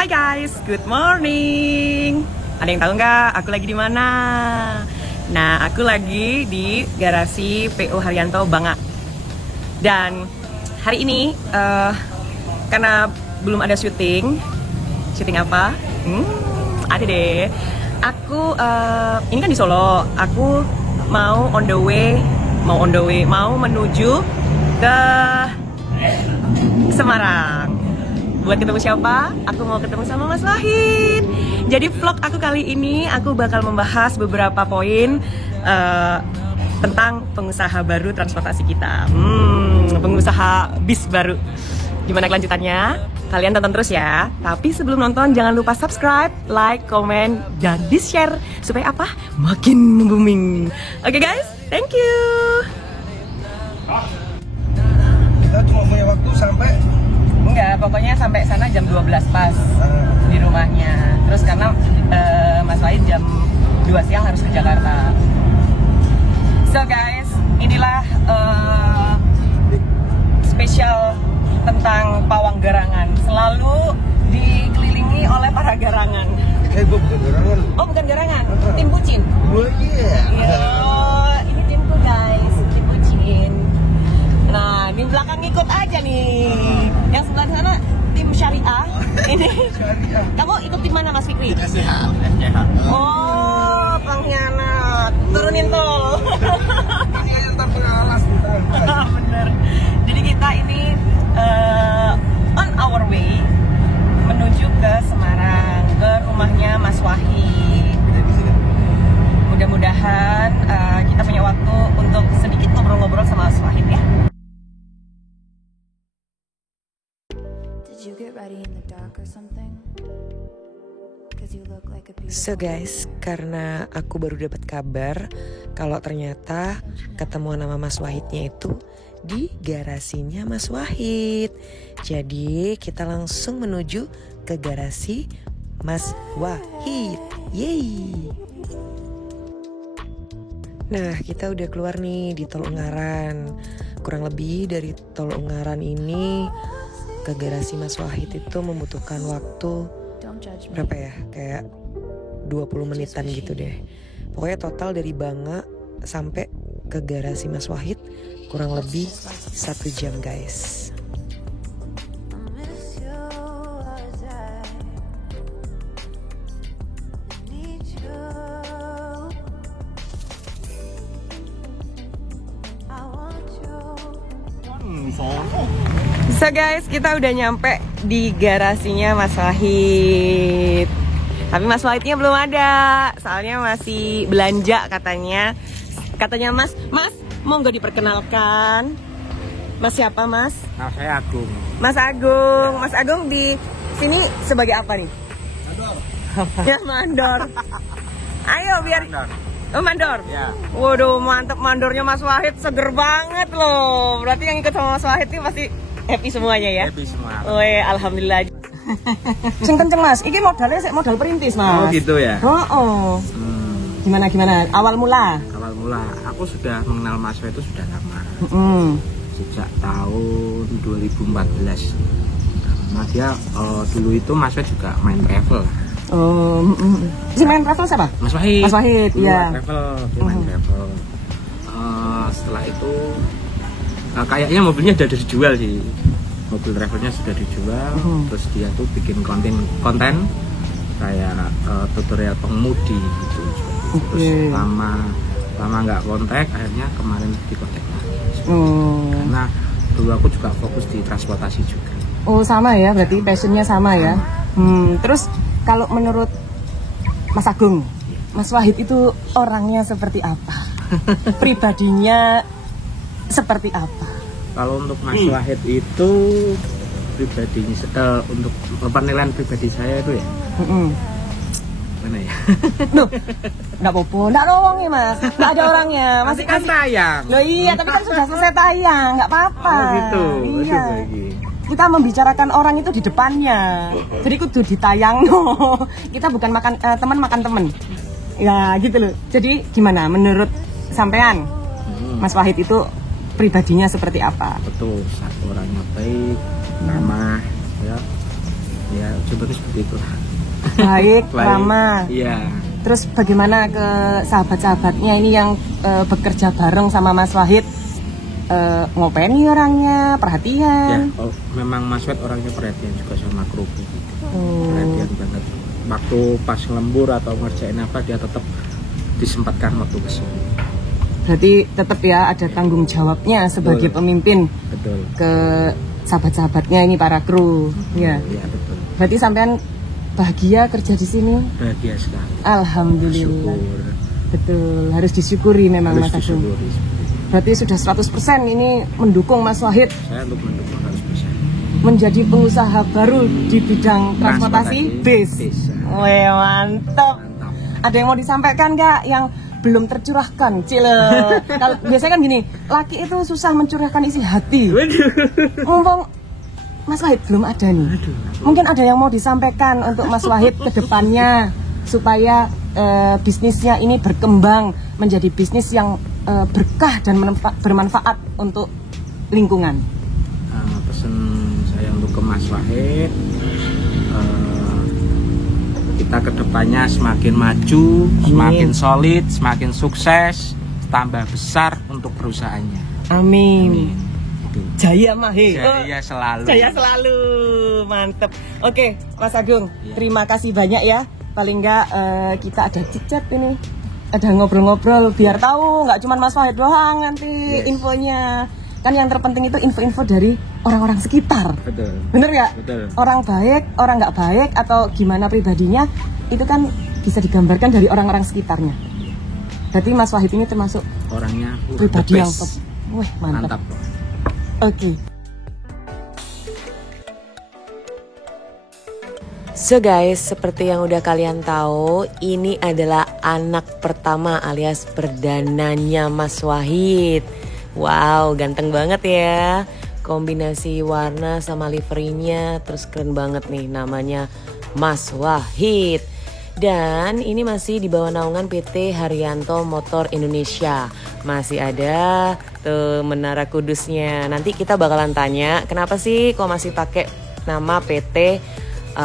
Hai guys, good morning. Ada yang tahu nggak? Aku lagi di mana? Nah, aku lagi di garasi PO Haryanto Banga. Dan hari ini karena belum ada syuting apa? Ada deh. Aku ini kan di Solo. Aku mau menuju ke Semarang. Buat ketemu siapa? Aku mau ketemu sama Mas Wahid. Jadi vlog aku kali ini aku bakal membahas beberapa poin tentang pengusaha baru transportasi kita. Pengusaha bis baru. Gimana kelanjutannya? Kalian tonton terus ya. Tapi sebelum nonton jangan lupa subscribe, like, comment, dan di-share supaya apa? Makin booming. Oke guys, thank you. Kita cuma punya waktu sampai Enggak, pokoknya sampai sana jam 12 pas di rumahnya. Terus karena Mas Wahid jam 2 siang harus ke Jakarta. So guys, inilah spesial tentang pawang garangan. Selalu dikelilingi oleh para garangan. bukan garangan. Oh, bukan garangan, tim bucin. Oh iya. Ini timku guys, tim bucin. Nah, di belakang ngikut aja nih. Yang sebelah sana tim syariah. Ini. Syariah. Kamu ikut tim mana Mas Fikri? SCH. Oh, pengkhianat. Turunin tol. Ini yang terpengalas. Bener. Jadi kita ini on our way menuju ke Semarang, ke rumahnya Mas Wahid. Mudah-mudahan kita punya waktu untuk sedikit ngobrol-ngobrol sama Mas Wahid ya. So guys, karena aku baru dapat kabar kalau ternyata ketemuan sama Mas Wahidnya itu di garasinya Mas Wahid. Jadi kita langsung menuju ke garasi Mas Wahid. Yeay. Nah, kita udah keluar nih di Tol Ungaran. Kurang lebih dari Tol Ungaran ini ke garasi Mas Wahid itu membutuhkan waktu berapa ya? Kayak 20 menitan gitu deh. Pokoknya total dari Banga sampai ke garasi Mas Wahid kurang lebih 1 jam guys. So guys, kita udah nyampe di garasinya Mas Wahid. Tapi Mas Wahidnya belum ada, soalnya masih belanja katanya. Katanya Mas, mau nggak diperkenalkan? Mas siapa Mas? Nah, saya Agung. Mas Agung. Mas Agung di sini sebagai apa nih? Mandor. Ya mandor. Ayo biar. Mandor. Oh mandor? Ya. Waduh mantep mandornya Mas Wahid, seger banget loh. Berarti yang ikut sama Mas Wahid ini pasti happy semuanya ya? Happy semua. Woi, alhamdulillah. Sing kenceng Mas, ini modalnya modal perintis Mas. Oh gitu ya? Oh. Gimana? Awal mula, aku sudah mengenal Mas Wahid itu sudah lama. Sejak tahun 2014. Nah dia dulu itu Mas Wahid juga main travel. Si main travel siapa? Mas Wahid. Mas Wahid, iya. Dia main travel. Setelah itu kayaknya mobilnya udah dijual sih. Mobil travelnya sudah dijual. Terus dia tuh bikin konten kayak tutorial pengemudi gitu. Terus lama nggak kontak, akhirnya kemarin dikontak lagi. Karena dulu aku juga fokus di transportasi juga. Oh sama ya, berarti passionnya sama ya. Terus kalau menurut Mas Agung, Mas Wahid itu orangnya seperti apa? Pribadinya seperti apa? Kalau untuk Mas Wahid itu pribadinya, untuk penilaian pribadi saya itu ya. Mana ya? Loh, enggak apa-apa, enggak ada orangnya Mas. Enggak ada orangnya. Masih kan tayang. Loh iya, tapi kan sudah selesai tayang, enggak apa-apa. Oh gitu. Iya. Kita membicarakan orang itu di depannya. Jadi kudu ditayang. Kita bukan makan teman makan teman. Ya, gitu loh. Jadi gimana menurut sampean? Mas Wahid itu pribadinya seperti apa? Betul, orangnya baik, ramah, ya. Ya sebenarnya seperti itu. Baik, ramah. Iya. Terus bagaimana ke sahabat-sahabatnya ini yang bekerja bareng sama Mas Wahid? Ngopeni orangnya, perhatian. Ya, memang Mas Wahid orangnya perhatian juga sama kru gitu. Perhatian banget. Waktu pas lembur atau ngerjain apa dia tetap disempatkan waktu kesini. Berarti tetap ya ada tanggung jawabnya sebagai pemimpin. Betul. Ke sahabat-sahabatnya ini para kru. Ya. Iya, betul. Berarti sampean bahagia kerja di sini? Bahagia sekali. Alhamdulillah. Syukur. Betul, harus disyukuri memang Mas Agung. Berarti sudah 100% ini mendukung Mas Wahid. Saya untuk mendukung 100%. Menjadi pengusaha baru di bidang transportasi bis. Wih, mantap. Ada yang mau disampaikan nggak yang belum tercurahkan? Cile. Kalau biasanya kan gini, laki itu susah mencurahkan isi hati. Ngomong Mas Wahid belum ada nih. Mungkin ada yang mau disampaikan untuk Mas Wahid ke depannya supaya bisnisnya ini berkembang menjadi bisnis yang berkah dan bermanfaat untuk lingkungan. Pesan saya untuk ke Mas Wahid, kita kedepannya semakin maju, semakin solid, semakin sukses, tambah besar untuk perusahaannya. Amin. Jaya Mahe. Jaya selalu. Jaya selalu. Mantep. Oke, Mas Agung, terima kasih banyak ya. Paling enggak kita ada chat ini, ada ngobrol-ngobrol biar tahu nggak cuma Mas Wahid doang nanti infonya. Kan yang terpenting itu info-info dari orang-orang sekitar. Betul. Bener nggak? Betul. Orang baik, orang nggak baik atau gimana pribadinya itu kan bisa digambarkan dari orang-orang sekitarnya. Berarti Mas Wahid ini termasuk orangnya pribadi yang top. Wih, mantap. Oke. So guys, seperti yang udah kalian tahu, ini adalah anak pertama alias perdananya Mas Wahid. Wow, ganteng banget ya. Kombinasi warna sama liverinya, terus keren banget nih, namanya Mas Wahid. Dan ini masih di bawah naungan PT Haryanto Motor Indonesia. Masih ada tuh Menara Kudusnya. Nanti kita bakalan tanya, kenapa sih kok masih pakai nama PT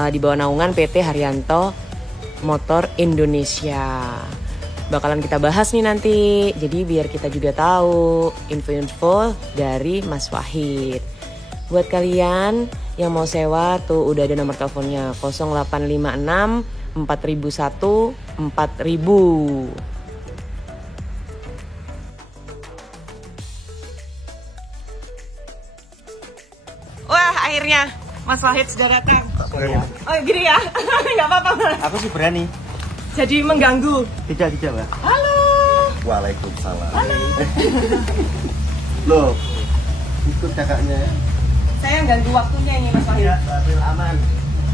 di bawah naungan PT Haryanto Motor Indonesia. Bakalan kita bahas nih nanti. Jadi biar kita juga tahu info-info dari Mas Wahid. Buat kalian yang mau sewa tuh udah ada nomor teleponnya 0856 4001 4000. Wah, akhirnya Mas Wahid sudah datang. Oh gini ya? Gak apa-apa Mas. Aku sih berani. Jadi mengganggu? Tidak Mbak. Halo. Waalaikumsalam. Halo. Loh, ikut kakaknya. Saya ganggu waktunya ini Mas Wahid. Ya, April aman.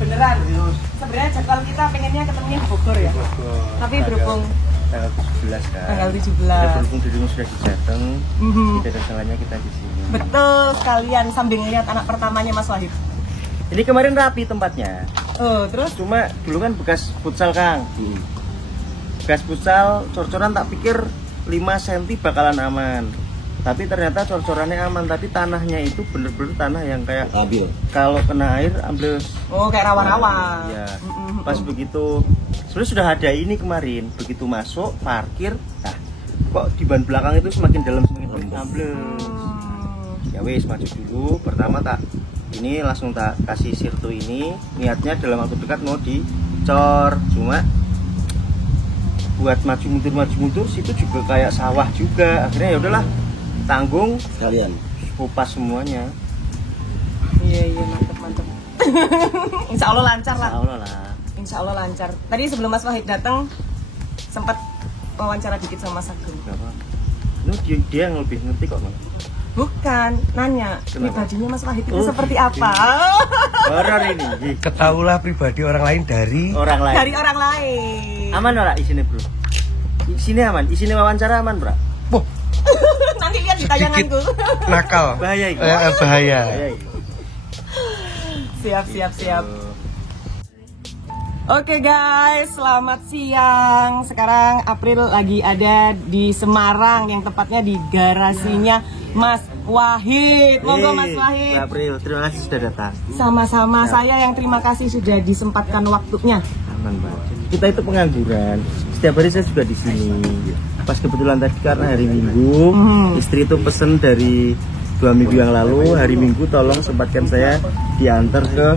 Beneran? Serius. Sebenarnya jadwal kita pengennya ketemunya di Bogor ya? Bogor. Tapi berhubung Tanggal 17 kan. tanggal 17. Ya, berhubung dirimu sudah di Jateng, tidak ada salahnya kita di sini. Betul sekalian sambil ngeliat anak pertamanya Mas Wahid. Ini kemarin rapi tempatnya. Oh, terus? Cuma dulu kan bekas futsal Kang. Bekas futsal, cor-coran tak pikir 5 cm bakalan aman. Tapi ternyata cor-corannya aman, tapi tanahnya itu bener-bener tanah yang kayak ambil. Kalau kena air ambil. Oh, kayak rawa-rawa. Ya. Pas begitu sebenarnya sudah ada ini kemarin, begitu masuk parkir, nah kok di ban belakang itu semakin dalam semakin ambles. Ya wes maju dulu, pertama tak ini langsung tak kasih sirtu ini, niatnya dalam waktu dekat mau dicor, cuma buat maju mundur situ juga kayak sawah juga, akhirnya ya udahlah tanggung Sekalian. kupas semuanya. Iya mantep. Insya Allah lancar lah. Insya Allah lah. Insya Allah lancar. Tadi sebelum Mas Wahid datang sempat wawancara dikit sama Mas Agung. Ini dia yang lebih ngerti kok Bang. Bukan, nanya Kenapa? pribadinya Mas Wahid itu seperti apa? Horor ini. Ketahuilah pribadi orang lain dari Orang lain. Dari orang lain. Aman ora isine, Bro? Isine aman, isine wawancara aman, Bro? Wah, Nanti lihat di tayanganku. nakal. Bahaya itu. Bahaya. Siap. Oke guys, selamat siang. Sekarang April lagi ada di Semarang, yang tepatnya di garasinya Mas Wahid. Monggo Mas Wahid. Mbak April, terima kasih sudah datang. Sama-sama, saya yang terima kasih sudah disempatkan waktunya. Aman, Mbak. Kita itu pengangguran. Setiap hari saya juga di sini. Pas kebetulan tadi karena hari Minggu, istri itu pesen dari 2 minggu yang lalu, hari Minggu tolong sempatkan saya diantar ke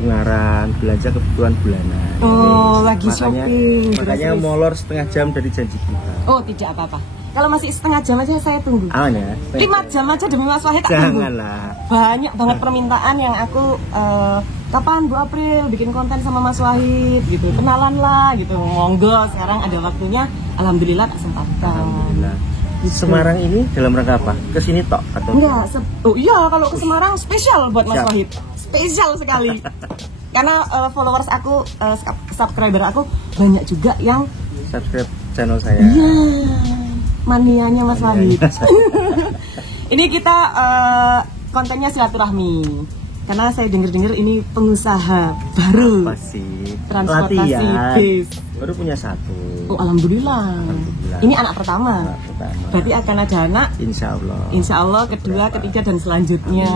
Ungaran, belanja kebutuhan bulanan. Oh, lagi Makanya- shopping. Makanya Terus. molor setengah jam dari janji kita. Oh, tidak apa-apa. Kalau masih setengah jam aja saya tunggu. Aman ya? 5 jam aja demi Mas Wahid tak tunggu. Janganlah. Banyak banget permintaan yang aku kapan Bu April bikin konten sama Mas Wahid gitu, kenalan lah gitu. Monggo, sekarang ada waktunya, alhamdulillah tak sempatkan. Alhamdulillah. Gitu. Semarang ini dalam rangka apa? Kesini tok atau? Enggak, oh iya kalau ke Semarang spesial buat Mas Siap. Wahid. Spesial sekali. Karena followers aku, subscriber aku banyak juga yang Subscribe channel saya. iya, manianya Mas Wahid. Ini kita kontennya silaturahmi. Karena saya dengar-dengar ini pengusaha baru. Apa sih? Transportasi Latihan. bis. Baru punya 1. Oh, alhamdulillah. Alhamdulillah. Ini anak pertama. Anak pertama. Berarti akan ada anak Insya Allah. Insya Allah kedua, ketiga dan selanjutnya.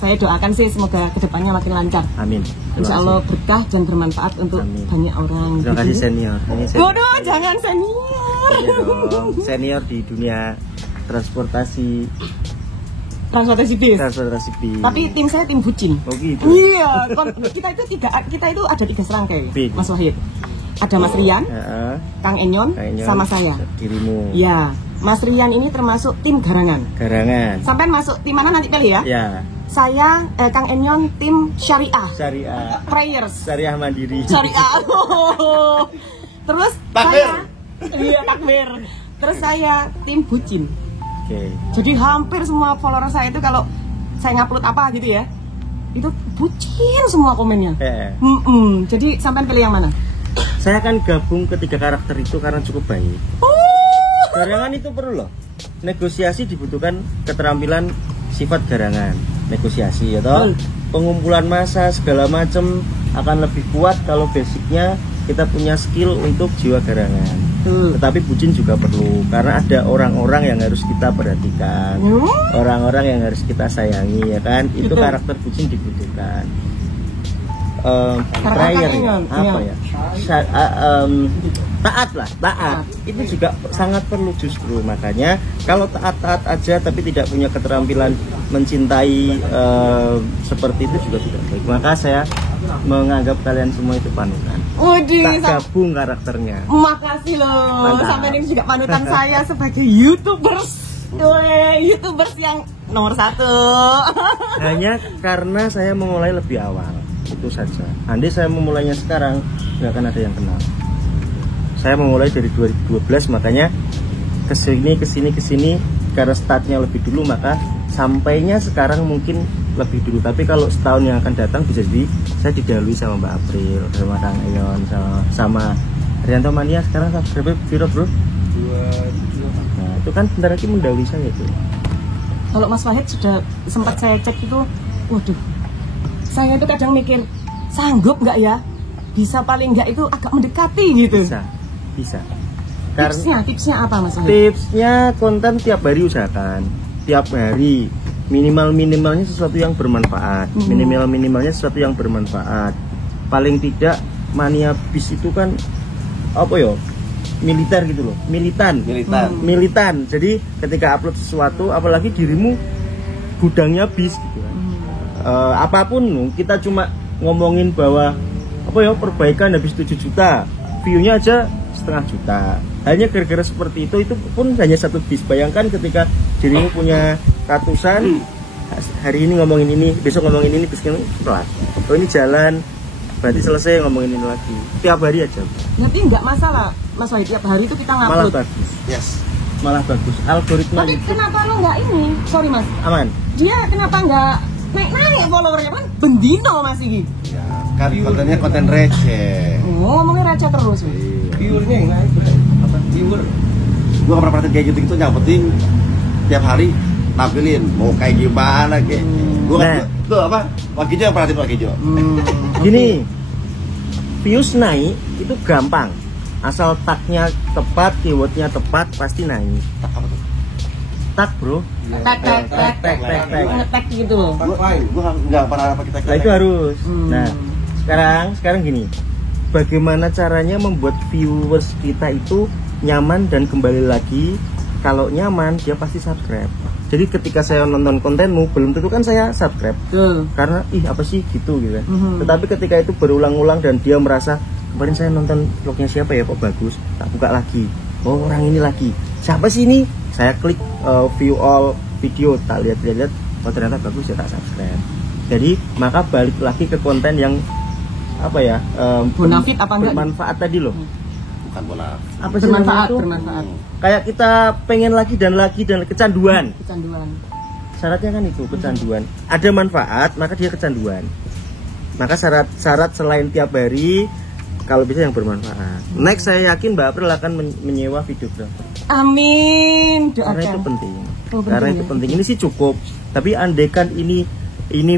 Saya doakan sih semoga kedepannya makin lancar. Amin. Terima Insya kasih. Allah berkah dan bermanfaat untuk Amin. banyak orang. Terima kasih senior. Ini senior. Waduh, jangan senior. Iya dong. Senior di dunia transportasi Transportasi bis. bis. Tapi tim saya tim bucin. Oh gitu. Iya, kita itu ada 3 serangkai, Bin. Mas Wahid. Ada Mas Rian, Ya, Kang Enyon, kayaknya sama saya. Dirimu. Ya, Mas Rian ini termasuk tim garangan. Garangan. Sampai masuk tim mana nanti pilih ya? Ya. Saya, Kang Enyon tim syariah, Syariah. prayers, Syariah mandiri. syariah. Terus Takbir. iya takbir. Terus saya tim bucin. Oke. Jadi hampir semua follower saya itu kalau saya ngupload apa gitu ya, itu bucin semua komennya. Jadi sampean pilih yang mana? Saya akan gabung ketiga karakter itu karena cukup baik. Garangan itu perlu loh. Negosiasi dibutuhkan keterampilan sifat garangan. Negosiasi ya toh. Pengumpulan massa segala macam akan lebih kuat kalau basicnya kita punya skill untuk jiwa garangan. Tetapi bucin juga perlu karena ada orang-orang yang harus kita perhatikan, orang-orang yang harus kita sayangi ya kan. Itu Betul. karakter bucin dibutuhkan. Karakter Prayer ya, Enyon, apa iya. ya? Taat lah, taat. Itu juga sangat perlu justru. Makanya kalau taat-taat aja tapi tidak punya keterampilan mencintai seperti itu juga tidak baik. Maka saya menganggap kalian semua itu panutan. Waduh, Tak gabung karakternya. makasih loh. Mantap. Sampai ini juga panutan saya sebagai YouTubers. YouTubers yang nomor 1. Hanya karena saya memulai lebih awal. Itu saja. Andai saya memulainya sekarang, nggak akan ada yang kenal. Saya memulai dari 2012, makanya kesini karena startnya lebih dulu, maka sampainya sekarang mungkin lebih dulu. Tapi kalau setahun yang akan datang bisa jadi saya didahului sama Mbak April, sama Kang Eyon, sama Rianto Mania. Sekarang subscriber piro bro? 27. Nah itu kan bentar lagi mendahului saya tuh. Kalau Mas Wahid sudah sempat saya cek itu, waduh, saya itu kadang mikir sanggup nggak ya? Bisa paling nggak itu agak mendekati gitu. Bisa. Tipsnya apa Mas Wahid? Tipsnya konten tiap hari usahakan. Tiap hari minimalnya sesuatu yang bermanfaat. Minimalnya sesuatu yang bermanfaat. Paling tidak mania bis itu kan apa ya? Militer gitu loh. Militan. Jadi ketika upload sesuatu apalagi dirimu gudangnya bis gitu kan. Apapun kita cuma ngomongin bahwa apa ya perbaikan habis 7 juta, view-nya aja 1,5 juta. Hanya gara-gara seperti itu pun hanya 1 bis. Bayangkan ketika dirimu punya ratusan, hari ini ngomongin ini, besok ngomongin ini, besok pelan. Oh ini jalan, berarti selesai ngomongin ini lagi. Tiap hari aja. Tapi nggak masalah Mas Wahid, tiap hari itu kita Malah ngupload. bagus. Malah bagus. Algoritma Tapi YouTube kenapa lo nggak ini? Sorry Mas, aman. dia kenapa nggak naik followernya kan? Bendino masih. Ya, kan kontennya konten receh. Oh, ngomongnya receh terus. Viewernya yang naik. Apa? Viewer. Gua nggak pernah perhatiin kayak gitu yang penting tiap hari nampilin mau kayak gimana kayak. Gua Nah. tuh apa? Wakijo yang perhatiin Wakijo. Gini, views naik itu gampang. Asal tagnya tepat, keywordnya tepat, pasti naik. Tak apa tuh? Tag bro, tek ngetek gitu loh. Gua nggak pernah pakai tag. Nah itu harus. Nah sekarang gini, bagaimana caranya membuat viewers kita itu nyaman dan kembali lagi. Kalau nyaman dia pasti subscribe. Jadi ketika saya nonton kontenmu belum tentu kan saya subscribe. Karena apa sih gitu kan. Tetapi ketika itu berulang-ulang dan dia merasa kemarin saya nonton vlognya siapa ya kok bagus, tak buka lagi. Oh orang ini lagi. Siapa sih ini? Saya klik view all video, tak lihat-lihat, oh ternyata bagus ya tak subscribe. Jadi maka balik lagi ke konten yang apa ya? Bonafit apa enggak? Bermanfaat tadi loh. Bukan bola. Apa sih Bermanfaat. Kayak kita pengen lagi dan kecanduan. Syaratnya kan itu kecanduan. Ada manfaat maka dia kecanduan. Maka syarat selain tiap hari kalau bisa yang bermanfaat. Next saya yakin Mbak April akan menyewa videographer. Amin. Karena itu penting. Karena itu penting. Ini sih cukup. Tapi andekan ini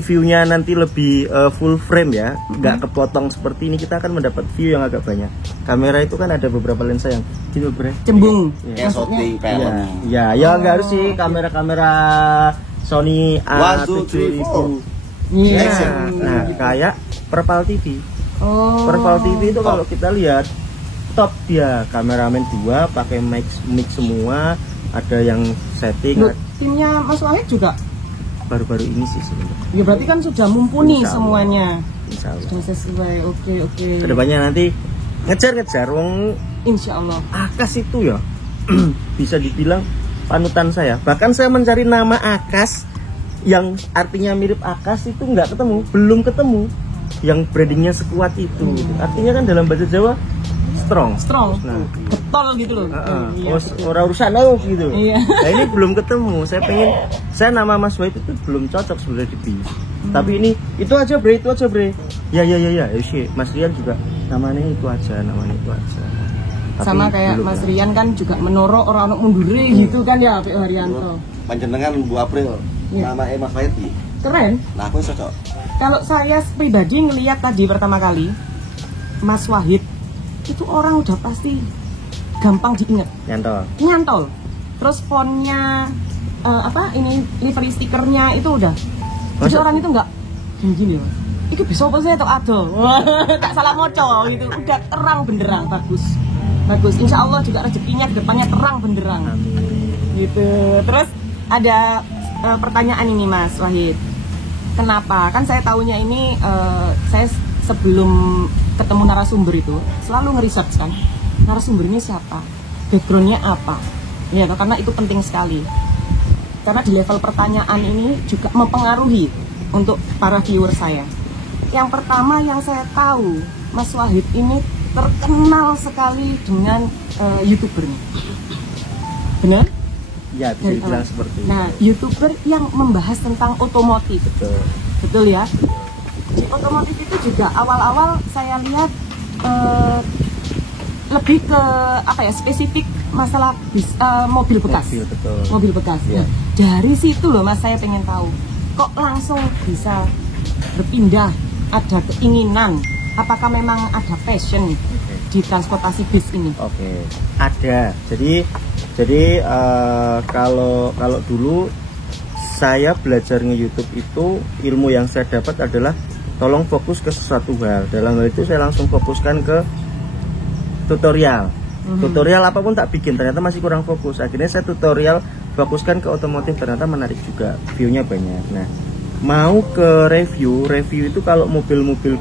view-nya nanti lebih full frame ya, nggak kepotong seperti ini, kita akan mendapat view yang agak banyak. Kamera itu kan ada beberapa lensa yang gitu bre. Cembung. Kayak shooting film. Ya nggak harus sih kamera Sony A7000. Iya. Nah kayak Perpal TV. Oh. Perpal TV itu kalau kita lihat top dia, kameramen 2 pakai mic semua, ada yang setting. Loh, timnya Mas Wahid juga Baru-baru ini sih sebenarnya. ya berarti kan sudah mumpuni Insya Allah. Semuanya. Insya Allah. Sudah sesuai. Oke. Kedepannya nanti ngejar wong Insya Allah. Akas itu ya bisa dibilang panutan saya. Bahkan saya mencari nama Akas yang artinya mirip Akas itu nggak ketemu, belum ketemu yang brandingnya sekuat itu. Artinya kan dalam bahasa Jawa strong. Nah, getol gitu loh. Iya, Orang urusan lo gitu. Iya. Nah ini belum ketemu. Saya nama Mas Wahid itu belum cocok sebenarnya di bis. Tapi ini itu aja bre. Ya sih. Mas Rian juga namanya itu aja. Tapi sama kayak belum, Mas ya. Rian kan juga menoro orang mundure gitu kan ya Pak Haryanto. Panjenengan Bu April. Iya. Nama Mas Wahid iki. Keren. Nah aku cocok. Kalau saya pribadi ngelihat tadi pertama kali Mas Wahid itu orang udah pasti gampang diingat. Nyantol. Terus fontnya ini livery stikernya itu udah. Jadi orang itu nggak gini loh. Itu bisa apa sih atau ado? Tak salah moco gitu. Udah terang benderang, bagus. Insya Allah juga rezekinya ke depannya terang benderang. Gitu. Terus ada pertanyaan ini Mas Wahid. Kenapa? Kan saya tahunya ini saya sebelum ketemu narasumber itu selalu ngeriset kan narasumber ini siapa, backgroundnya apa ya, karena itu penting sekali, karena di level pertanyaan ini juga mempengaruhi untuk para viewer saya. Yang pertama yang saya tahu, Mas Wahid ini terkenal sekali dengan YouTubernya, benar? Ya bisa dibilang seperti itu. Nah, YouTuber yang membahas tentang otomotif, betul ya? Di otomotif itu juga awal-awal saya lihat lebih ke spesifik masalah mobil bekas. Mobil bekas. Ya. Dari situ loh Mas, saya pengen tahu kok langsung bisa berpindah, ada keinginan, apakah memang ada passion di transportasi bis ini? Ada. Jadi kalau dulu saya belajar nge-YouTube itu, ilmu yang saya dapat adalah tolong fokus ke sesuatu hal. Dalam hal itu saya langsung fokuskan ke tutorial. Tutorial apapun tak bikin, ternyata masih kurang fokus. Akhirnya saya tutorial fokuskan ke otomotif, ternyata menarik juga, view-nya banyak. Nah, mau ke review itu kalau mobil-mobil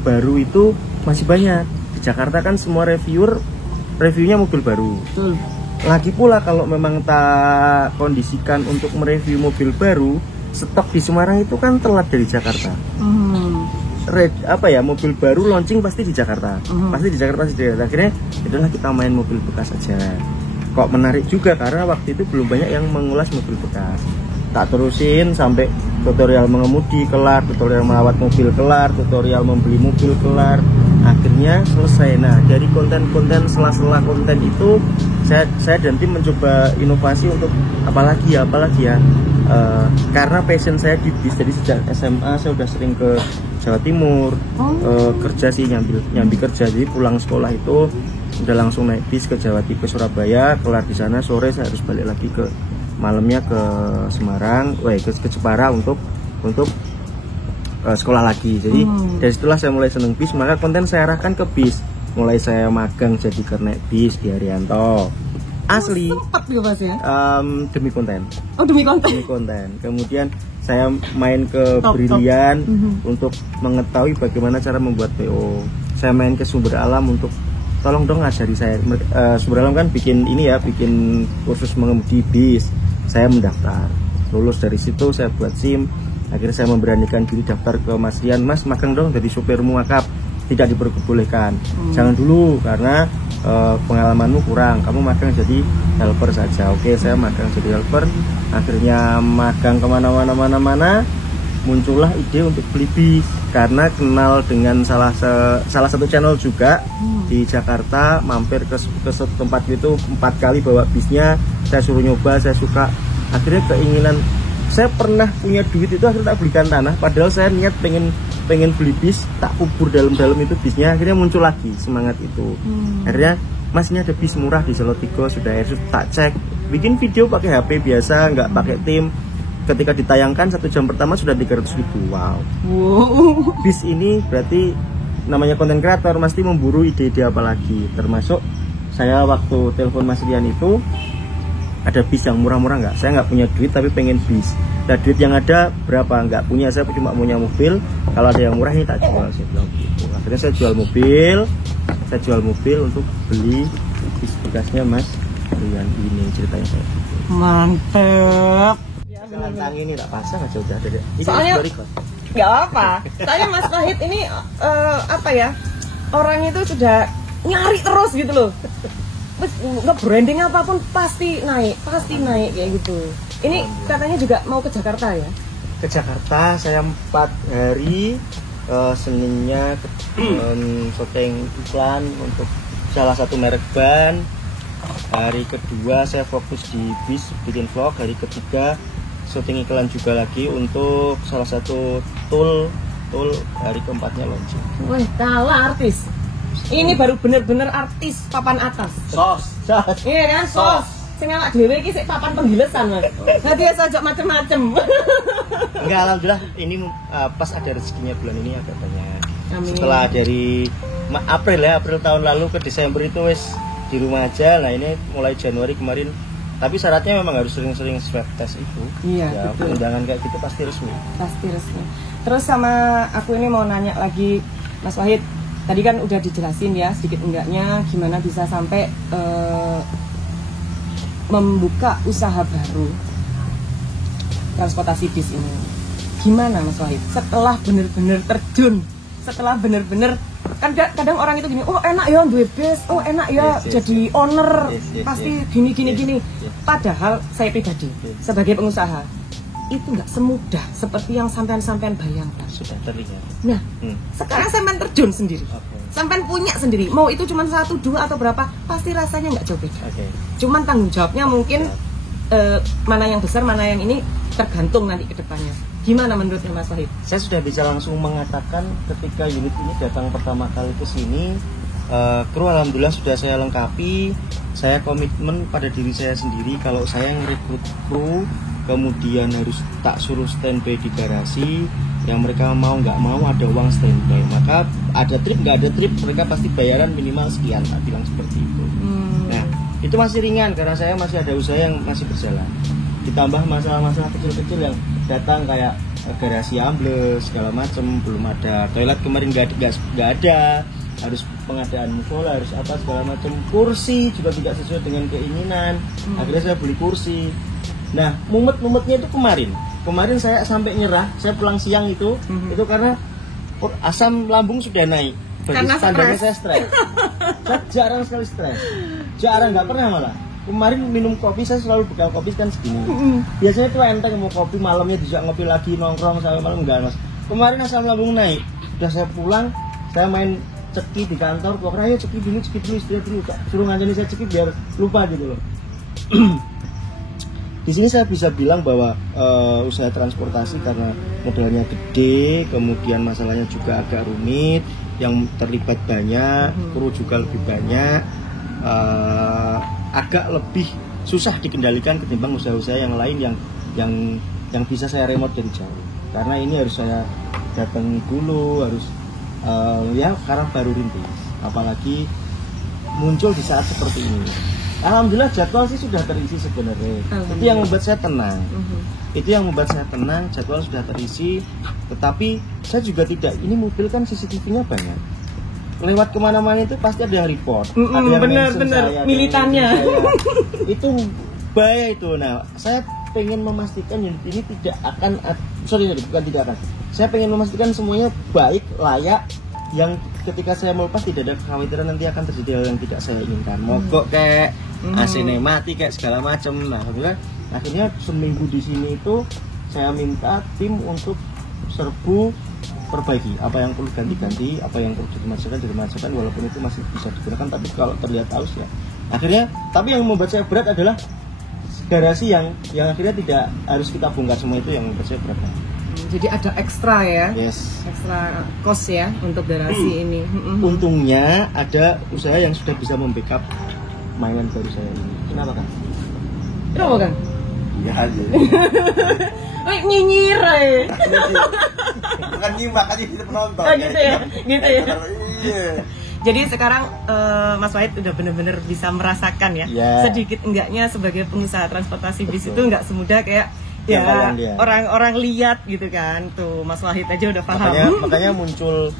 baru itu masih banyak. Di Jakarta kan semua reviewnya mobil baru. Betul. Lagi pula kalau memang tak kondisikan untuk mereview mobil baru, stok di Semarang itu kan telat dari Jakarta. Mobil baru launching pasti di Jakarta. Pasti di Jakarta. Akhirnya itulah kita main mobil bekas aja. Kok menarik juga karena waktu itu belum banyak yang mengulas mobil bekas. Tak terusin sampai tutorial mengemudi kelar, tutorial merawat mobil kelar, tutorial membeli mobil kelar. Akhirnya selesai. Nah, dari konten-konten sela-sela konten itu saya dan tim mencoba inovasi untuk apalagi ya. Karena passion saya di bis, jadi sejak SMA saya udah sering ke Jawa Timur, kerja sih nyambi kerja. Jadi pulang sekolah itu udah langsung naik bis ke Jawa Timur, ke Surabaya, kelar di sana sore saya harus balik lagi ke malamnya ke Semarang, ke Jepara untuk sekolah lagi. Jadi dari situlah saya mulai seneng bis, maka konten saya arahkan ke bis. Mulai saya magang jadi kernet bis di Haryanto. Asli. Sempat ya Mas ya? Demi konten. Oh demi konten. Demi konten. Kemudian saya main ke Brilian untuk mengetahui bagaimana cara membuat PO. Saya main ke Sumber Alam untuk tolong dong ajari saya. Sumber Alam kan bikin kursus mengemudi bis. Saya mendaftar. Lulus dari situ saya buat SIM. Akhirnya saya memberanikan diri daftar ke Mas Rian. Mas magang dong jadi supir muakab. Tidak diperbolehkan. Jangan dulu karena pengalamanmu kurang. Kamu magang jadi helper saja. Oke, saya magang jadi helper. Akhirnya magang kemana-mana, muncullah ide untuk beli bis karena kenal dengan salah satu channel juga di Jakarta, mampir ke tempat itu 4 kali bawa bisnya. Saya suruh nyoba, saya suka. Akhirnya keinginan saya pernah punya duit itu akhirnya tak belikan tanah. Padahal saya niat pengen beli bis, tak kubur dalam itu bisnya. Akhirnya muncul lagi semangat itu. Akhirnya Mas ini ada bis murah di Solotigo, sudah tak cek, bikin video pakai HP biasa, nggak pakai tim. Ketika ditayangkan 1 jam pertama sudah 300.000. Wow. Bis ini berarti namanya konten kreator mesti memburu ide-ide apa lagi. Termasuk saya waktu telepon Mas Rian itu ada bis yang murah-murah nggak? Saya nggak punya duit tapi pengen bis. Nah duit yang ada berapa? Nggak punya, saya cuma punya mobil. Kalau ada yang murah ini tak jual, saya bilang gitu. Akhirnya saya jual mobil untuk beli bis bekasnya Mas Rian ini, ceritanya kayak gitu. Mantep. Ya Tang ini tak pasang aja udah ada. Ini soalnya record. nggak apa. Soalnya Mas Wahid ini apa ya? Orangnya itu sudah nyari terus gitu loh. Nggak branding apapun pasti naik kayak gitu. Ini katanya juga mau ke Jakarta ya? Ke Jakarta saya 4 hari. Seninnya syuting iklan untuk salah satu merek ban. Hari kedua saya fokus di bis bikin vlog. Hari ketiga syuting iklan juga lagi untuk salah satu tool. Hari keempatnya launching. Wah, kalah artis. Ini baru bener-bener artis papan atas. Sos. Iya kan, sos. Sing awak dhewe iki sik papan penggilesan, Mas. Nah, biasa aja macem-macem. Enggak, alhamdulillah ini pas ada rezekinya bulan ini agak banyak. Amin. Setelah dari April tahun lalu ke Desember itu wes di rumah aja. Nah, ini mulai Januari kemarin. Tapi syaratnya memang harus sering-sering swab test itu. Iya, ya, betul. undangan kayak gitu pasti resmi. Pasti resmi. Terus sama aku ini mau nanya lagi, Mas Wahid. Tadi kan udah dijelasin ya sedikit enggaknya gimana bisa sampai membuka usaha baru transportasi bis ini. Gimana Mas Wahid? Setelah bener-bener terjun, setelah bener-bener kan kadang orang itu gini, oh enak ya duwe bis, oh enak ya jadi owner, pasti gini. Padahal saya pribadi sebagai pengusaha itu nggak semudah seperti yang sampean bayangkan. Sudah terlihat. Nah, sekarang sampean terjun sendiri. Sampean punya sendiri. Mau itu cuma 1, 2 atau berapa, pasti rasanya nggak jauh beda. Cuman tanggung jawabnya mungkin mana yang besar, mana yang ini tergantung nanti ke depannya. Gimana menurutnya Mas Wahid? Saya sudah bisa langsung mengatakan ketika unit ini datang pertama kali ke sini, kru alhamdulillah sudah saya lengkapi. Saya komitmen pada diri saya sendiri kalau saya ngerekrut kru kemudian harus tak suruh standby di garasi, yang mereka mau nggak mau ada uang standby, maka ada trip nggak ada trip mereka pasti bayaran minimal sekian, tak bilang seperti itu. Nah itu masih ringan karena saya masih ada usaha yang masih berjalan, ditambah masalah-masalah kecil-kecil yang datang kayak garasi ambles segala macam, belum ada toilet kemarin nggak ada, harus pengadaan musola, harus apa segala macam, kursi juga tidak sesuai dengan keinginan. Akhirnya saya beli kursi. Nah, mumet-mumetnya itu kemarin saya sampai nyerah, saya pulang siang itu karena asam lambung sudah naik. Karena standarnya saya stres. Saya jarang sekali stres. Jarang, nggak pernah malah. Kemarin minum kopi, saya selalu bekal kopi kan segini. Biasanya tuh enteng mau kopi, malamnya bisa ngopi lagi, nongkrong sampai malam, enggak Mas. Kemarin asam lambung naik. Udah saya pulang, saya main ceki di kantor, pokoknya ayo ceki dulu, istirahat dulu. Suruh ngajarin saya ceki biar lupa gitu loh. Di sini saya bisa bilang bahwa usaha transportasi karena modalnya gede, kemudian masalahnya juga agak rumit, yang terlibat banyak, kru juga lebih banyak. agak lebih susah dikendalikan ketimbang usaha-usaha yang lain yang bisa saya remote dari jauh. Karena ini harus saya datang dulu, harus ya karena baru rintis, apalagi muncul di saat seperti ini. Alhamdulillah jadwal sih sudah terisi sebenarnya. Itu yang membuat saya tenang. Itu yang membuat saya tenang, jadwal sudah terisi. Tetapi saya juga tidak, ini mobil kan CCTV-nya banyak. Lewat kemana-mana itu pasti ada yang report, ada yang mention saya, militannya. Itu bahaya itu. Nah, saya pengen memastikan unit ini tidak akan, bukan tidak akan. Saya pengen memastikan semuanya baik, layak, yang ketika saya melepas tidak ada kekhawatiran nanti akan terjadi hal yang tidak saya inginkan. Mogok kayak AC-nya mati kayak segala macam. Nah, akhirnya seminggu di sini itu saya minta tim untuk serbu perbaiki apa yang perlu ganti-ganti, apa yang perlu dimasukkan walaupun itu masih bisa digunakan, tapi kalau terlihat aus ya. Akhirnya, tapi yang membuat saya berat adalah garasi yang akhirnya tidak harus kita bongkar semua, itu yang membuat saya berat. Jadi ada ekstra ya, Yes. ekstra cost ya untuk garasi ini. Untungnya ada usaha yang sudah bisa membackup mainan baru saya ini. Kenapa kan? Kenapa kan? Iya aja. Nyinyir ya. Bukan nyimak aja kita penonton. Oh gitu ya, gitu ya. Iya. Jadi sekarang Mas Wahid udah bener-bener bisa merasakan ya, sedikit enggaknya sebagai pengusaha transportasi bis itu enggak semudah kayak ya orang-orang lihat gitu kan. Tuh Mas Wahid aja udah paham. Makanya muncul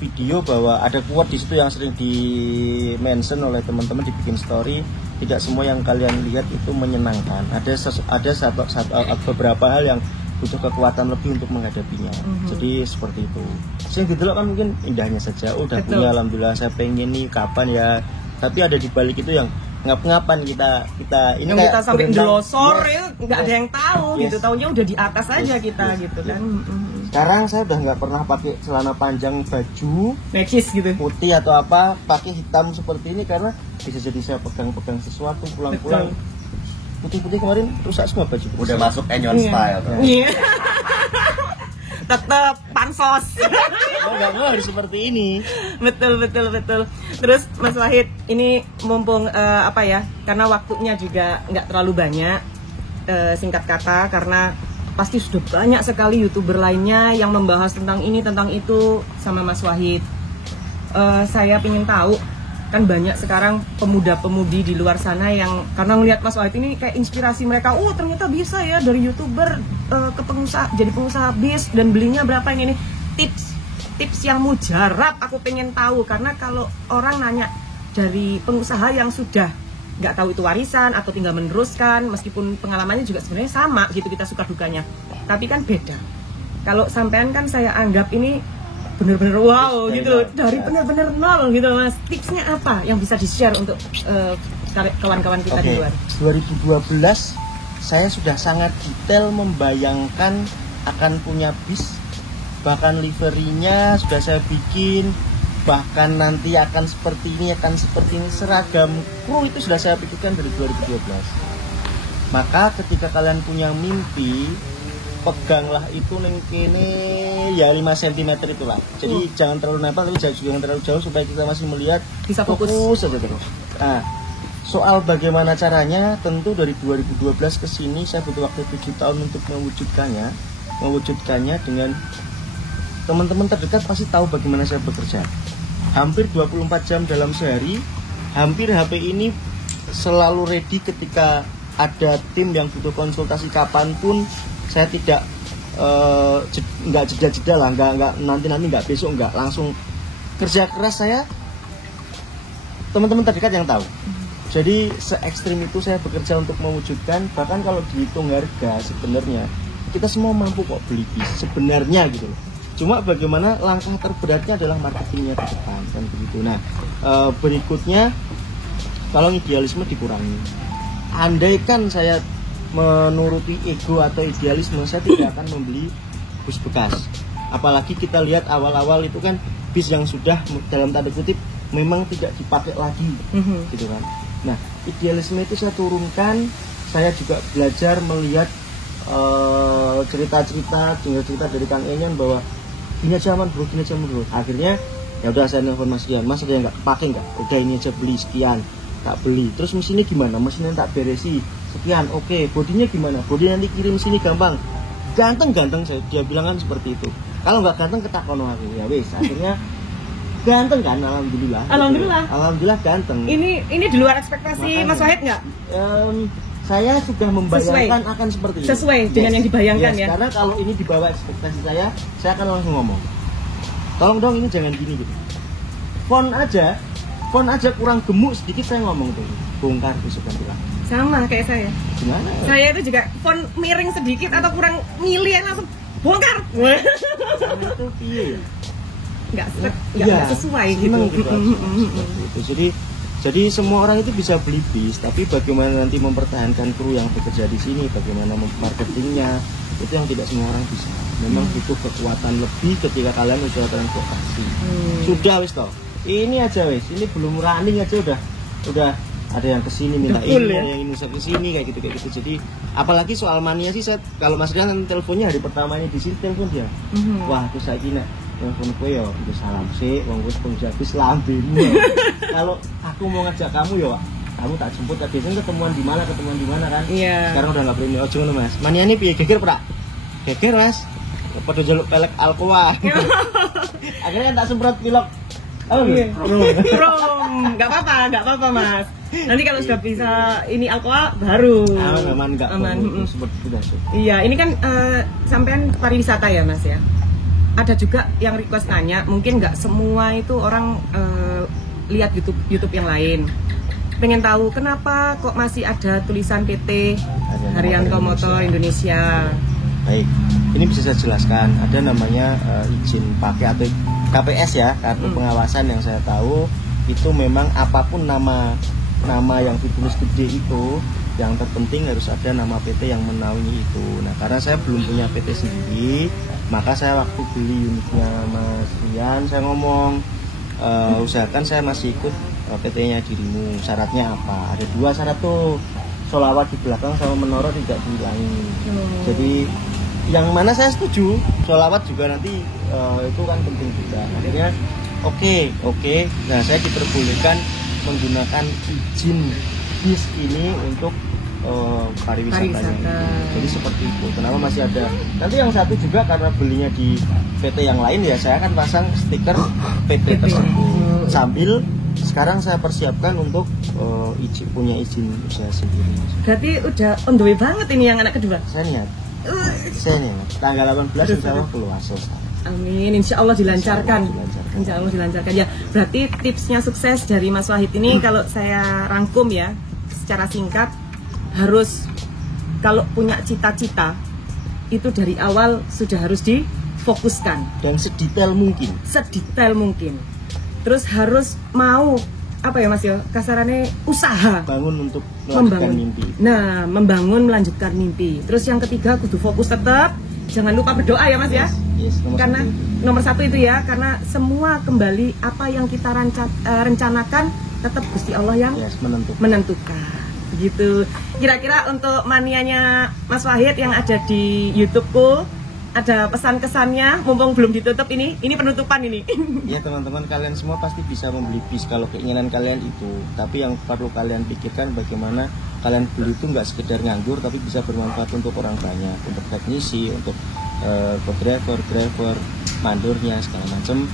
video bahwa ada quote di situ yang sering di-mention oleh teman-teman, dibikin story. Tidak semua yang kalian lihat itu menyenangkan. Ada beberapa hal yang butuh kekuatan lebih untuk menghadapinya. Jadi seperti itu. Sing didelok kan mungkin indahnya saja. Udah punya, alhamdulillah, saya pengen nih kapan ya. Tapi ada di balik itu yang ngap-ngapan kita ini yang kayak kita sampai ndelosor ya, nggak ada Yes. yang tahu gitu. Taunya udah di atas aja kita gitu kan. Sekarang saya udah nggak pernah pakai celana panjang baju Nekis gitu. putih atau apa, pakai hitam seperti ini karena bisa jadi saya pegang-pegang sesuatu pulang-pulang. Putih-putih kemarin rusak semua baju. Udah masuk Enyon style. Iya. Tetap pansos. Oh, nggak mau harus seperti ini. betul. Terus Mas Wahid, ini mumpung apa ya? Karena waktunya juga nggak terlalu banyak. Singkat kata, karena pasti sudah banyak sekali YouTuber lainnya yang membahas tentang ini, tentang itu sama Mas Wahid. Saya ingin tahu, kan banyak sekarang pemuda-pemudi di luar sana yang karena ngelihat Mas Wahid ini kayak inspirasi mereka. Oh ternyata bisa ya dari YouTuber ke pengusaha, jadi pengusaha bis dan belinya berapa ini. Tips yang mujarab aku pengen tahu, karena kalau orang nanya dari pengusaha yang sudah nggak tahu itu warisan atau tinggal meneruskan, meskipun pengalamannya juga sebenarnya sama gitu, kita suka dukanya, tapi kan beda. Kalau sampean kan saya anggap ini bener-bener wow gitu, dari bener-bener nol gitu Mas. Tipsnya apa yang bisa di-share untuk kawan-kawan kita di luar? 2012 saya sudah sangat detail membayangkan akan punya bis, bahkan liverynya sudah saya bikin, bahkan nanti akan seperti ini, seragam kru itu sudah saya pikirkan dari 2012. Maka ketika kalian punya mimpi, peganglah itu kene ya 5 cm itulah. Jadi jangan terlalu nempel, tapi jangan terlalu jauh supaya kita masih melihat, bisa fokus saja terus. Nah, soal bagaimana caranya, tentu dari 2012 ke sini saya butuh waktu 7 tahun untuk mewujudkannya dengan teman-teman terdekat pasti tahu bagaimana saya bekerja. Hampir 24 jam dalam sehari, hampir HP ini selalu ready ketika ada tim yang butuh konsultasi kapanpun. Saya tidak nggak jeda-jeda lah, nggak nanti nggak besok, nggak langsung kerja keras saya. Teman-teman terdekat yang tahu. Jadi se-ekstrim itu saya bekerja untuk mewujudkan. Bahkan kalau dihitung harga sebenarnya kita semua mampu kok beli bis sebenarnya gitu loh. Cuma bagaimana langkah terberatnya adalah marketingnya ke depan kan begitu. Nah berikutnya, kalau idealisme dikurangi. Andaikan saya menuruti ego atau idealisme, saya tidak akan membeli bus bekas. Apalagi kita lihat awal-awal itu kan bis yang sudah dalam tanda kutip memang tidak dipakai lagi, gitu kan. Nah idealisme itu saya turunkan. Saya juga belajar melihat cerita dari Kang Enyon bahwa gini zaman bro. Akhirnya Ya udah saya nelfon Mas Rian, Mas ada yang nggak kepake nggak? Udah ini aja beli sekian, tak beli. Terus mesinnya gimana? Mesinnya tak beresi sekian, oke. Bodinya gimana? Bodi nanti kirim sini gampang. Ganteng dia bilang kan seperti itu. Kalau nggak ganteng ketakono aku, ya wes. Akhirnya ganteng kan, alhamdulillah ganteng. Ini di luar ekspektasi Mas Wahid nggak? Saya sudah membayangkan akan seperti ini. Sesuai dengan yang dibayangkan ya. Karena kalau ini di bawah ekspektasi saya akan langsung ngomong, tolong dong ini jangan gini gitu. Font aja kurang gemuk sedikit saya ngomong tuh, bongkar besok ganti lagi. Sama kayak saya. Gimana? Saya itu juga font miring sedikit atau kurang milih langsung bongkar. Itu piye ya? Nggak sesuai gitu. Jadi semua orang itu bisa beli bis, tapi bagaimana nanti mempertahankan kru yang bekerja di sini, bagaimana marketingnya, itu yang tidak semua orang bisa. Memang butuh kekuatan lebih ketika kalian usaha transportasi. Sudah wis toh. Ini aja wis, ini belum running aja udah ada yang kesini minta ini, ada yang usah kesini kayak gitu. Jadi apalagi soal mania sih, saya kalau Mas Rian teleponnya hari pertamanya di sini telepon dia. Wah, terus saya gini telepon kowe yo itu salam sih, wong wis penjabis lambemu. Kalau aku mau ngajak kamu yo, kamu tak jemput tadi. Biasanya ketemuan di mana kan? Iya. Sekarang udah enggak berani. Ojo ngono, Mas. Maniane piye geger, Pak? Geger, Mas. Padha jaluk pelek alkoa. Akhirnya tak semprot pilok. Oh iya. Nggak apa-apa Mas. Nanti kalau sudah bisa ini alkohol baru. Aman enggak? Aman. Sudah. Iya, ini kan sampean pariwisata ya Mas ya. Ada juga yang request nanya, mungkin nggak semua itu orang lihat YouTube yang lain. Pengen tahu kenapa kok masih ada tulisan PT Haryanto Motor Indonesia. Baik, ini bisa saya jelaskan. Ada namanya izin pakai atau KPS ya, kartu pengawasan yang saya tahu itu memang apapun nama yang ditulis gede itu, yang terpenting harus ada nama PT yang menaungi itu. Nah, karena saya belum punya PT sendiri, maka saya waktu beli unitnya Mas Rian, saya ngomong usahakan saya masih ikut PT-nya dirimu. Syaratnya apa? Ada 2 syarat tuh, sholawat di belakang sama menara tidak diulangi. Jadi yang mana saya setuju, sholawat juga nanti itu kan penting juga. Akhirnya oke. Nah, saya diperbolehkan menggunakan izin bis ini untuk pariwisatanya. Jadi seperti itu. Kenapa masih ada? Nanti yang satu juga karena belinya di PT yang lain ya, saya akan pasang stiker PT tersebut. Sambil sekarang saya persiapkan untuk punya izin usaha sendiri. Berarti udah on the way banget ini yang anak kedua. Saya niat tanggal 18 insya Allah keluar selesai. Amin, insya Allah dilancarkan. Insya Allah dilancarkan ya. Berarti tipsnya sukses dari Mas Wahid ini kalau saya rangkum ya secara singkat, harus kalau punya cita-cita itu dari awal sudah harus difokuskan dan sedetail mungkin. Terus harus mau apa ya Mas ya, kasarannya usaha bangun untuk melanjutkan mimpi. Nah, membangun melanjutkan mimpi. Terus yang ketiga kudu fokus tetap, jangan lupa berdoa ya Mas ya. Yes, karena nomor 1 itu ya, karena semua kembali apa yang kita rencanakan tetap Gusti Allah yang menentukan. Gitu. Kira-kira untuk manianya Mas Wahid yang ada di YouTubeku, ada pesan-kesannya mumpung belum ditutup ini penutupan ini. Ya teman-teman, kalian semua pasti bisa membeli bis kalau keinginan kalian itu. Tapi yang perlu kalian pikirkan bagaimana kalian beli itu nggak sekedar nganggur, tapi bisa bermanfaat untuk orang banyak, untuk teknisi, untuk driver, mandornya segala macam.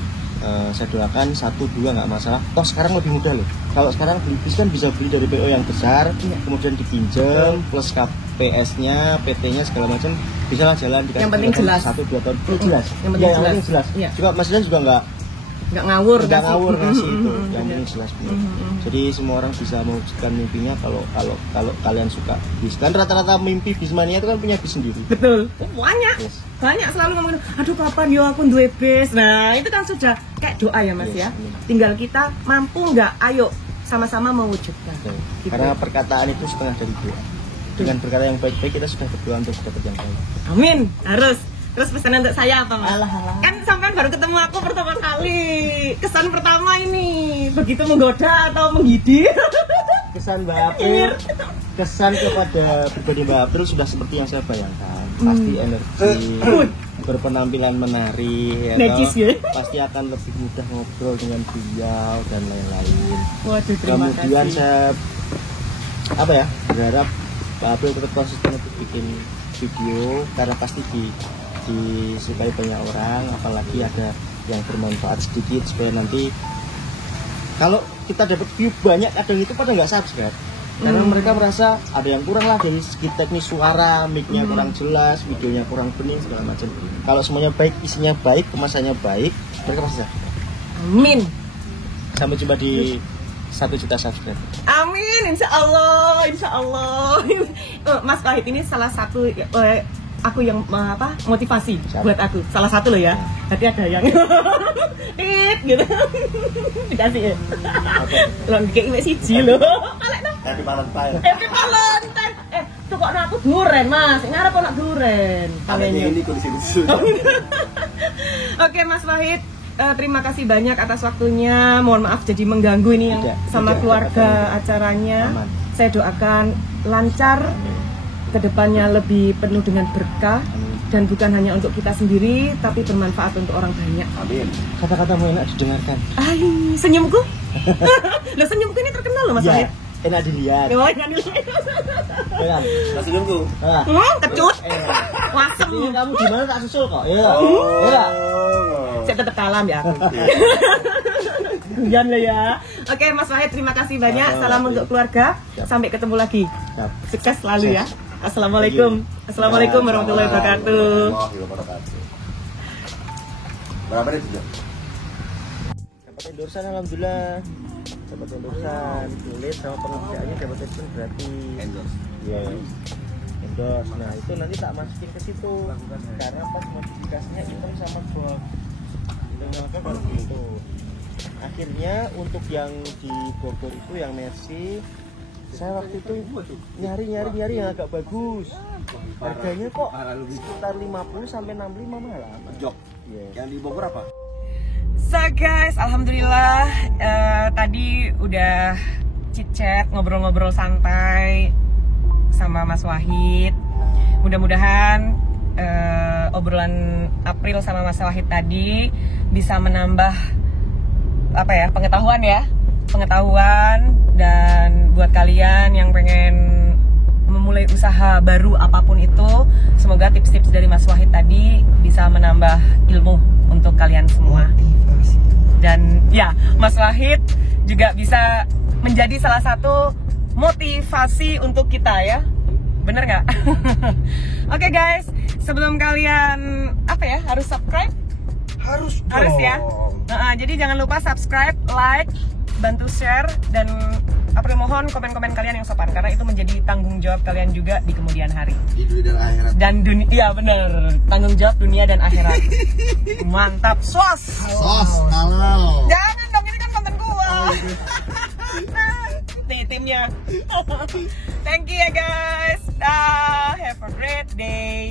Saya doakan 1-2 nggak masalah. Toh sekarang lebih mudah loh. Kalau sekarang beli bis kan bisa beli dari PO yang besar, kemudian dipinjam plus KPS-nya, PT-nya segala macam, bisa lah jalan. Yang penting jelas. 1-2 tahun jelas. Yang penting jelas. Ya. Juga Mas Dan juga nggak ngawur ngasih itu. Yang penting jelas benar. Jadi semua orang bisa mewujudkan mimpinya kalau kalian suka bis. Kan rata-rata mimpi Bismania itu kan punya bis sendiri. Betul. Banyak selalu ngomong, aduh kapan yo aku duwe bis. Nah, itu kan sudah kayak doa ya Mas ya. Tinggal kita mampu nggak, ayo sama-sama mewujudkan. Gitu. Karena perkataan itu setengah dari doa. Dengan berkata yang baik-baik kita sudah berdoa untuk dapat yang baik. Amin, harus. Terus pesan untuk saya apa Mas? Alah. Kan sampean baru ketemu aku pertama kali. Kesan pertama ini begitu menggoda atau menggidi? Kesan Mbak April, kesan kepada pribadi Mbak April sudah seperti yang saya bayangkan. Pasti energi, berpenampilan menarik, Najis toh, ya? pasti akan lebih mudah ngobrol dengan beliau dan lain-lain. Waduh, terima Kemudian kasih. saya berharap Pak April tetap konsisten untuk bikin video karena pasti disukai banyak orang, apalagi ada yang bermanfaat sedikit supaya nanti kalau kita dapat view banyak kadang itu pada nggak subscribe karena mereka merasa ada yang kurang lah dari segi teknis suara, mic-nya kurang jelas, videonya kurang bening segala macam. Kalau semuanya baik, isinya baik, kemasannya baik, mereka pasti subscribe. Amin. Sampai jumpa di 1 juta subscribe. Amin, insya Allah, insya Allah. Mas Wahid ini salah satu aku yang motivasi Siapa? buat aku. Salah satu loh ya. Nanti ada yang tit gitu. Dikasih ya. Lo kayak iwek siji loh. Happy Valentine. Happy Valentine. Tuh kok aku duren, Mas. Ngarep kok duren. Kalian ini kondisi lucu. Oke, Mas Wahid. Terima kasih banyak atas waktunya. Mohon maaf jadi mengganggu ini yang sama keluarga acaranya. Aman. Saya doakan lancar, kedepannya lebih penuh dengan berkah dan bukan hanya untuk kita sendiri, tapi bermanfaat untuk orang banyak. Amin. Kata-katamu enak didengarkan. Ay, senyumku. Loh, senyumku ini terkenal loh Mas Wahid. Enak dilihat. Oh, enak dilihat. Enak. Masih nunggu. Ah. Kecut. Wasem. Ini kamu gimana tak susul kok? Iya. Oh. Iya. Saya tetap kalah ya aku. Jangan lah ya. Oke, Mas Wahid, terima kasih banyak. Salam untuk keluarga. Sampai ketemu lagi. Siap. Sukses selalu ya. Assalamualaikum. Assalamualaikum warahmatullahi wabarakatuh. Warahmatullahi wabarakatuh. Berapa menit sudah? Dapat endorsan alhamdulillah. Dapat endorsan. Kulit sama pengerjaannya dapat endorsan gratis. Endorse. Iya. Endorse. Nah, itu nanti tak masukin ke situ. Karena pas modifikasinya hitam sama box. Itu kalau gitu. Akhirnya untuk yang di Bogor itu yang Mercy, saya waktu itu nyari yang agak bagus. Harganya kok sekitar 50 sampai 65 malah. Jok. Iya. Yang di Bogor apa? So guys, alhamdulillah tadi udah chit-chat, ngobrol-ngobrol santai sama Mas Wahid. Mudah-mudahan obrolan April sama Mas Wahid tadi bisa menambah pengetahuan dan buat kalian yang pengen memulai usaha baru apapun itu, semoga tips-tips dari Mas Wahid tadi bisa menambah ilmu untuk kalian semua. Dan ya, Mas Wahid juga bisa menjadi salah satu motivasi untuk kita ya. Bener nggak? Oke guys, sebelum kalian harus subscribe? Harus ya. Jadi jangan lupa subscribe, like, bantu share, dan April mohon komen-komen kalian yang sopan karena itu menjadi tanggung jawab kalian juga di kemudian hari. Di dunia dan akhirat. Dan dunia, iya bener, tanggung jawab dunia dan akhirat. Mantap, sos. Kalau. Jangan dong, ini kan konten gua. Nih timnya. Thank you ya guys. Dah, have a great day.